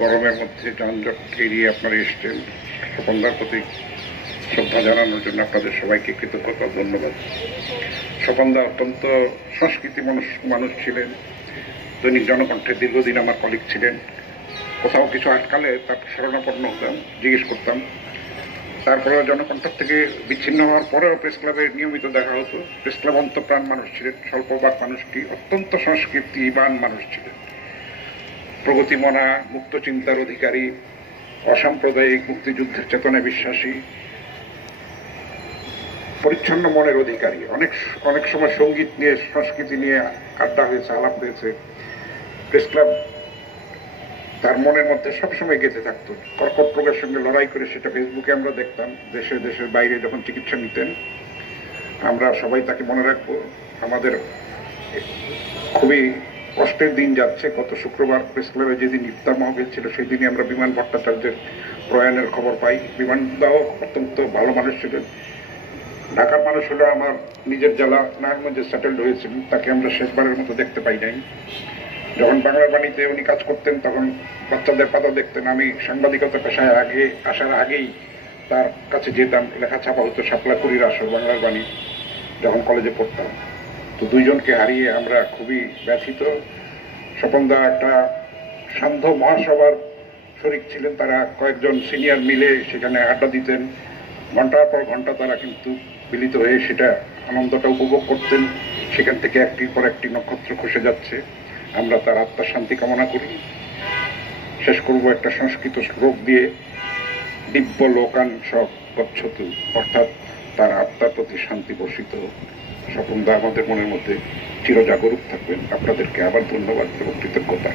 গরমের মধ্যে যানজট এড়িয়ে আপনারা এসছেন স্বপনদার প্রতি শ্রদ্ধা জানানোর জন্য আপনাদের সবাইকে কৃতজ্ঞতা ধন্যবাদ। স্বপনদা অত্যন্ত সংস্কৃতি মানুষ ছিলেন। দৈনিক জনকণ্ঠে দীর্ঘদিন আমার কলিগ ছিলেন। কোথাও কিছু আটকালে তার শরণাপন্ন হতাম, জিজ্ঞেস করতাম। তারপরে জনকণ্ঠ থেকে বিচ্ছিন্ন হওয়ার পরেও প্রেস ক্লাবে নিয়মিত দেখা হতো। প্রেস ক্লাব অন্তঃপ্রাণ মানুষ ছিলেন। স্বল্পবাদ মানুষটি অত্যন্ত সংস্কৃতিবান মানুষ ছিলেন। প্রগতিমনা, মুক্ত চিন্তার অধিকারী, অসাম্প্রদায়িক মুক্তিযুদ্ধের চেতনায় বিশ্বাসী, পরিচ্ছন্ন মনের অধিকারী। অনেক সময় সঙ্গীত নিয়ে, সংস্কৃতি নিয়ে আড্ডা হয়েছে, আলাপ হয়েছে। প্রেস ক্লাব তার মনের মধ্যে সবসময় গেঁথে থাকতো। কর্কট রোগের সঙ্গে লড়াই করে সেটা ফেসবুকে আমরা দেখতাম। দেশের বাইরে যখন চিকিৎসা নিতেন আমরা সবাই তাকে মনে রাখবো। আমাদের খুবই কষ্টের দিন যাচ্ছে। গত শুক্রবার প্রেস ক্লাবে যেদিন ইফতার মাহফিল ছিল সেই দিনই আমরা বিমান ভট্টাচার্যের প্রয়াণের খবর পাই। বিমানদাও অত্যন্ত ভালো মানুষ ছিলেন। ঢাকার মানুষ হলো আমার নিজের জেলা নারায়ণগঞ্জে সেটেলড হয়েছিলেন। তাকে আমরা শেষবারের মতো দেখতে পাই নাই। যখন বাংলার বাণীতে উনি কাজ করতেন তখন বাচ্চাদের পাতা দেখতেন। আমি সাংবাদিকতা পেশায় আসার আগেই তার কাছে যেতাম। লেখা ছাপা হতো শাপলা কুড়ির আসর বাংলার বাণী, যখন কলেজে পড়তাম। তো দুইজনকে হারিয়ে আমরা খুবই ব্যথিত। স্বপনদা একটা সান্ধ্য মহাসভার শরিক ছিলেন। তারা কয়েকজন সিনিয়র মিলে সেখানে আড্ডা দিতেন। ঘন্টার পর ঘন্টা তারা কিন্তু মিলিত হয়ে সেটা আনন্দটা উপভোগ করতেন। সেখান থেকে একটির পর একটি নক্ষত্র খসে যাচ্ছে। আমরা তার আত্মার শান্তি কামনা করি। শেষ করব একটা সংস্কৃত শ্লোক দিয়ে, দিব্য লোকান সব গচ্ছতু, অর্থাৎ তার আত্মার প্রতি শান্তি বর্ষিত হোক। স্বপনদা আমাদের মনের মধ্যে চিরজাগরুক থাকবেন। আপনাদেরকে আবার ধন্যবাদ এবং কৃতজ্ঞতা।